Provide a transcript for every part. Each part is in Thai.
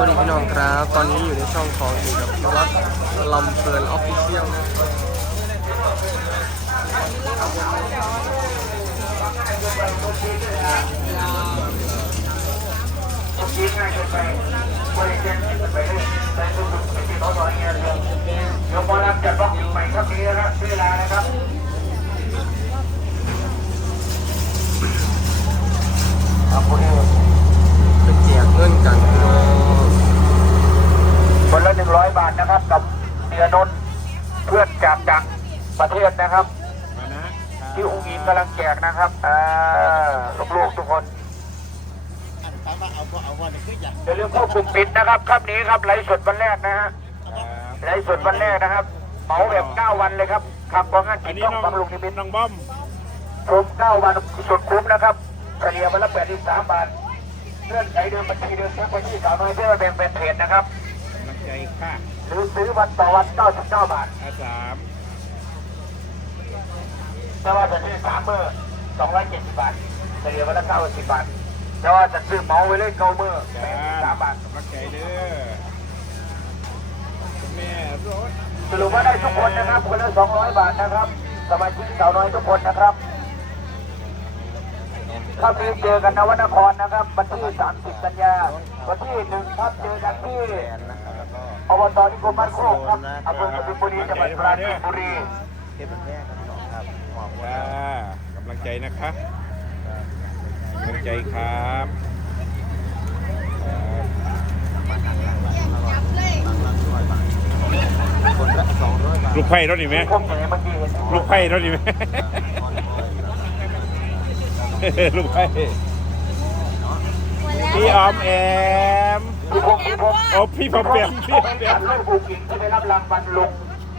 วัสดีพี่น้องครับ ตอนนี้อยู่ในช่องของอยู่กับนวัดลำเพลินออฟฟิเชียลนะครับ บาทนะครับกับเดียนนท์เพื่อนจากจากประเทศนะครับ ที่อุ้งอิงกำลังแจกนะครับอ่าลูกๆทุกคนเดี๋ยวเรื่องควบคุมปิดนะครับครับนี้ครับไลฟ์สดวันแรกนะฮะไลฟ์สดวันแรกนะครับเหมาแบบ9วันเลยครับครับกองั้นติดต้องบำรุงนิมิตน้องบ้อมชม9วันสดคุ้มนะครับเฉลี่ยวันละ83บาทเลื่อนไขเดิมบัญชีเดิมทุกบัญชีสามารเพื่อแบ่งเป็นเทรดนะครับ ใจค่ะหรือซื้อวันต่อวัน99 บาท อาสามแต่ว่าจะซื้อสามเมื่อ270 บาทเฉลี่ยวันละ90 บาท แต่ว่าจะซื้อเหมาไว้เลยเก้าเมื่อจ้า83บาท กำลังใจเด้อแม่รถสรุปว่าได้ทุกคนนะครับคนละ200 บาทนะครับ สมาชิกสาวน้อยทุกคนนะครับถ้ามีเจอกันนวนครนะครับ วันที่ 30 กันยา วันที่หนึ่งครับเจอกันที่ อบตนิคมบ้านโคกครับอำเภอกบินบุรีจังหวัดปราจีนบุรีจ้ากำลังใจนะคะกำลังใจครับลูกไผ่รถนี่ไหมพวกไข่เห็นลูกไผ่รถนี่ไหมลูกไผ่พี่ออมแอม พี่พงพี่พงโอ้พี่พอมแปมพี่พอมแปมเรื่องผูกกิ่งที่ได้รับรางวัลลง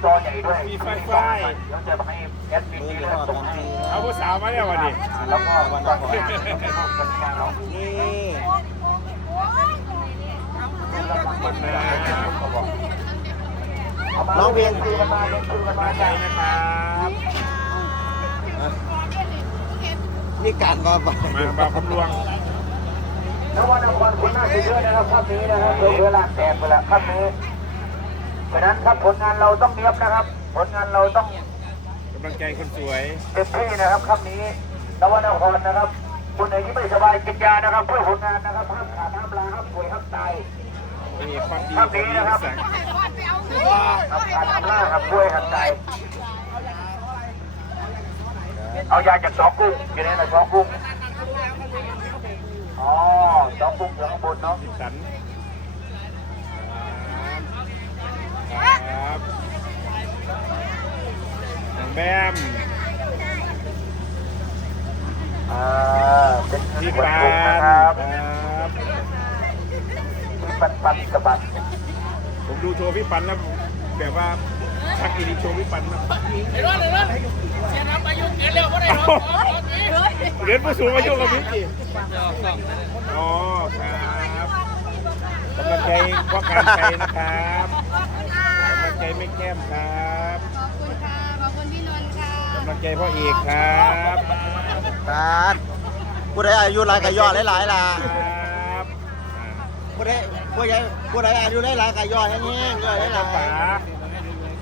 จอใหญ่ด้วยมีไฟไฟเดี๋ยวจะให้แอดมินนี่เลยส่งให้เอาผู้สาวมาเนี่ยวันนี้แล้วก็วันต่อไปสัญญาเรานี่น้องเวียนคือกันมาเรียนคือกันมาใจจากนะครับนี่การว่าไปมาบ่าวคำลวง นวันนครคนน่าจะเยอะนะครับภาพนี้นะครับเวลาแตกไปแล้วภาพนี้ฉะนั้นครับผลงานเราต้องเนียบนะครับ ผลงานเราต้องกำลังใจคนสวยเต็มที่นะครับครับนี้นวันนครนะครับคนไหนที่ไม่สบายกินยานะครับ เพื่อผลงานนะครับห้ามขาดห้ามลาห้ามป่วยห้ามตายมีความดีภาพนี้นะครับแสงห้ามขาดห้ามลาห้ามป่วยห้ามตายเอายาจากสองกุ้งอยู่ในนั้นสองกุ้ง อ๋อสองกุ้งอยู่ข้างบนเนาะสิสันครับน้องแบมอ่าเป็นพี่คนปากุ้งนนะครับครับพี่ปันปันสะบัดผมดูโชว์พี่ปันแล้วแบบว่า ชักอินิโชว์พี่ปันนะเรียนผู้สูงอายุกับพี่จีอ๋อครับกำลังใจพ่อการใจนะครับกำลังใจไม่แก้มครับขอบคุณค่ะขอบคุณพี่นนท์ค่ะกำลังใจพ่อเอกครับการผู้ใดอายุหลายก็ย่อหลายๆล่ะครับผู้ใดผู้ใดผู้ใดอายุหลายๆก็ย่อแห้งๆย่อหลายป๋า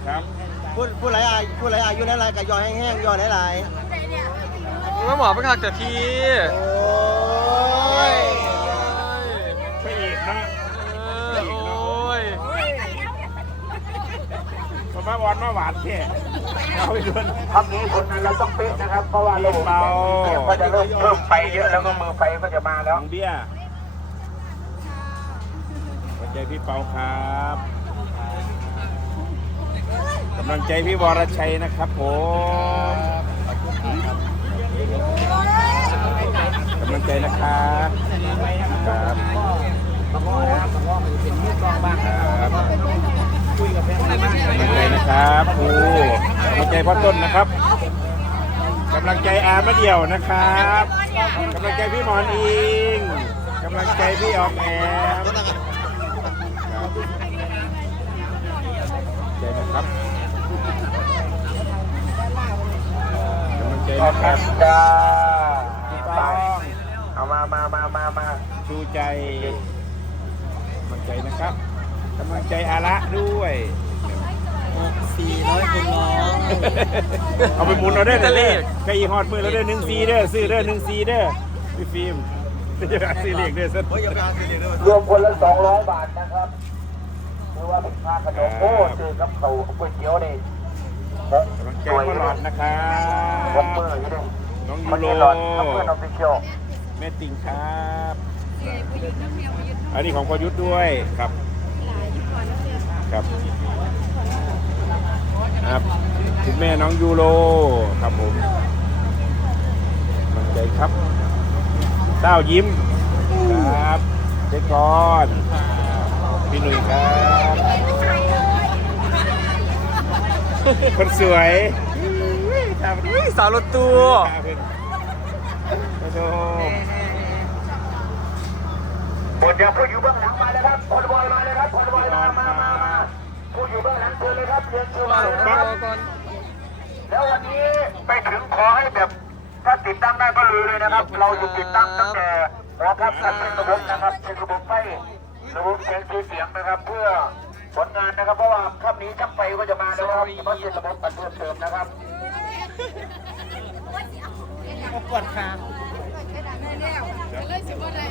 ครับๆผู้ผู้ใดอายุผู้ใดอายุหลายๆก็ย่อแห้งๆย่อหลายๆว่าหมอไปขักแต่ทีโอ้ยพ่อเอกนะโอ้ยผมว่าวันมาหวานแค่เอาไปดวนทำนี้คนนั้นเราต้องเป๊ะนะครับ เพราะว่าระบบเบาก็จะเริ่มเพิ่มไฟเยอะแล้วก็มือไฟก็จะมาแล้ว น้องเบี้ยกำลังใจพี่เปาครับ กำลังใจพี่วรชัยนะครับผมกำลังใจนะครับครับครับกำลังใจนะครับครูกำลังใจพ่อต้นนะครับกำลังใจอาร์มาเดี่ยวนะครับกำลังใจพี่หมอนอิงกำลังใจพี่ออมแอมใจนะครับกำลังใจ ขอบ นะครับจ้าพี่ไปป้องเอามามามามามาชูใจกำลังใจนะครับกำลังใจอาระด้วยสี่ร้อยคุณน้องเอาไปหมุนเอาได้เลขใครอีฮอดมือเราได้หนึ่งซีเด้อซื้อเด้อหนึ่งซีเด้อพี่ฟิล์มซื้อเลขเด้อสักโอ้ยอย่าไปเอาสิเดี๋ยรวมคนละสองร้อยบาทนะครับถือว่าเป็นค่าขนมโอ้ซื้อกับเขาก๋วยเตี๋ยวนี่ กกำลังใจสวยหลอดนะครับหกมืออยู่เลยน้องยูนโรนี้หลอดน้ำเพื่อนอฟฟิเชียลแม่ติงครับ อันนี้ของพอยุทธด้วยครับครับครับคุณแม่น้องยูโรครับผมกำลังใจครับเต้ายิ้มครับเจ๊กอนพี่หนุ่ยครับ คนสวยครับอุ้ยสาวรถตู้โอ้โหหมดเดี๋ยวผู้อยู่เบื้องหลังมาเลยครับคนบอยมาเลยครับคนบอยมามามามาผู้อยู่เบื้องหลังเชิญเลยครับเรียนเชิญมาเลยนะครับแล้ววันนี้ไปถึงขอให้แบบถ้าติดตั้งได้ก็ลุยเลยนะครับ เราจะติดตั้งตั้งแต่หัวครับการเป็นระบบนะครับเป็นระบบไฟระบบเสียงคือเสียงนะครับเพื่อ ผลงานนะครับ เพราะว่าค่ำนี้ช่างไฟก็จะมาแล้วครับเพราะเป็นระบบปัดเพิ่มเติมนะครับปวดขาเลยสิบ่ได้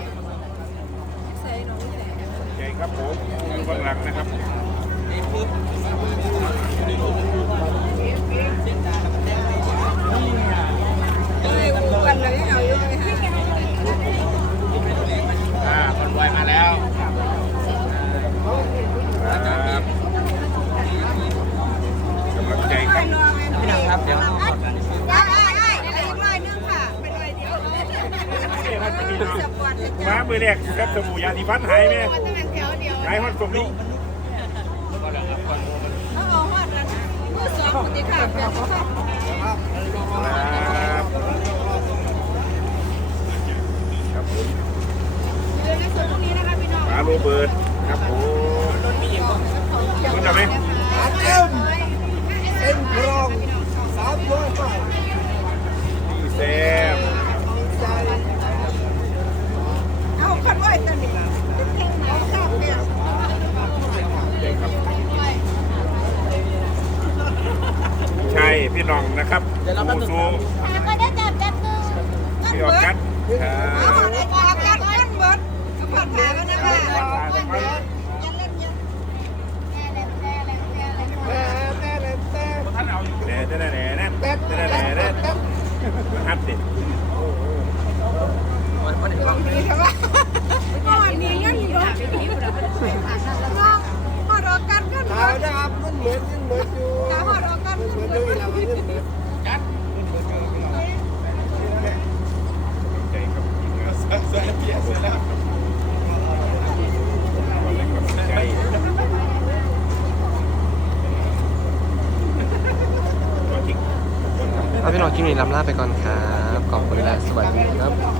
ใส่หนูใส่ใจครับผมอยู่เบื้องหลังนะครับเลยอ้วนเลยเอาอยู่ไหมคะอ่าคนรวยมาแล้วครับกำลังใจครับ พี่นังครับ เดี๋ยวได้ได้ได้ได้อีกหน่อยนึงค่ะ เป็นหน่อยเดียวสปอนจะมามือแรกกับสบู่ยาสีฟันหายไหมจะเป็นแถวเดียวหายฮอดตรงนี้เขาเอาหอดแล้วนะมือสองคนที่ขาดเป็นค่ะครับครับผมเดือนในส่วนพวกนี้นะคะพี่น้องปาโรเบิร์ตครับผมคุณทำไหม Yeah. พอรอกันกันเอานะครับมันเหมือนยังเหมือนอยู่พอรอกันเหมือนอยู่แล้วมันเหมือนใจครับทีมงานเสียเสียเสียแล้วใจเอาพี่น้องคลิปนี้ลำลาไปก่อนครับ ขอบคุณและสวัสดีครับ